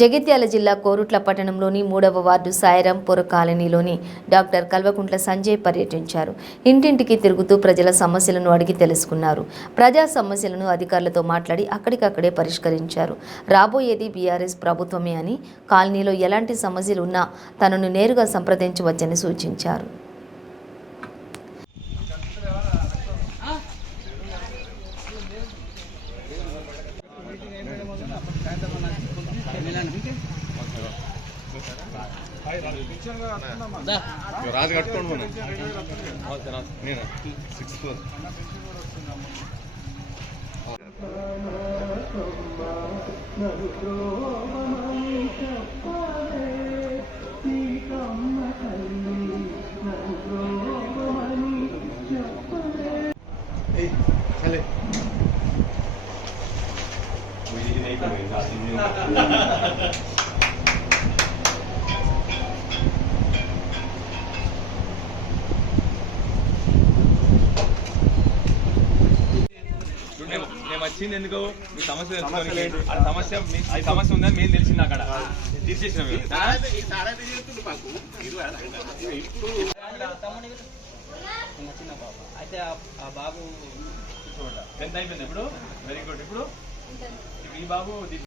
జగిత్యాల జిల్లా కోరుట్ల పట్టణంలోని 3వ వార్డు సాయిరాంపుర కాలనీలోని డాక్టర్ కల్వకుంట్ల సంజయ్ పర్యటించారు. ఇంటింటికి తిరుగుతూ ప్రజల సమస్యలను అడిగి తెలుసుకున్నారు. ప్రజా సమస్యలను అధికారులతో మాట్లాడి అక్కడికక్కడే పరిష్కరించారు. రాబోయేది బీఆర్ఎస్ ప్రభుత్వమే అని, కాలనీలో ఎలాంటి సమస్యలు ఉన్నా తనను నేరుగా సంప్రదించవచ్చని సూచించారు. రాజు కట్టుకోండి నేను 6 చలే నేను వచ్చింది ఎందుకు మీ సమస్య సమస్య ఉందని మేము తెలిసింది అక్కడ తీసేసినాం. అయితే ఆ బాబు 10th అయిపోయింది ఇప్పుడు. Very good. ఇప్పుడు ఈ బాబు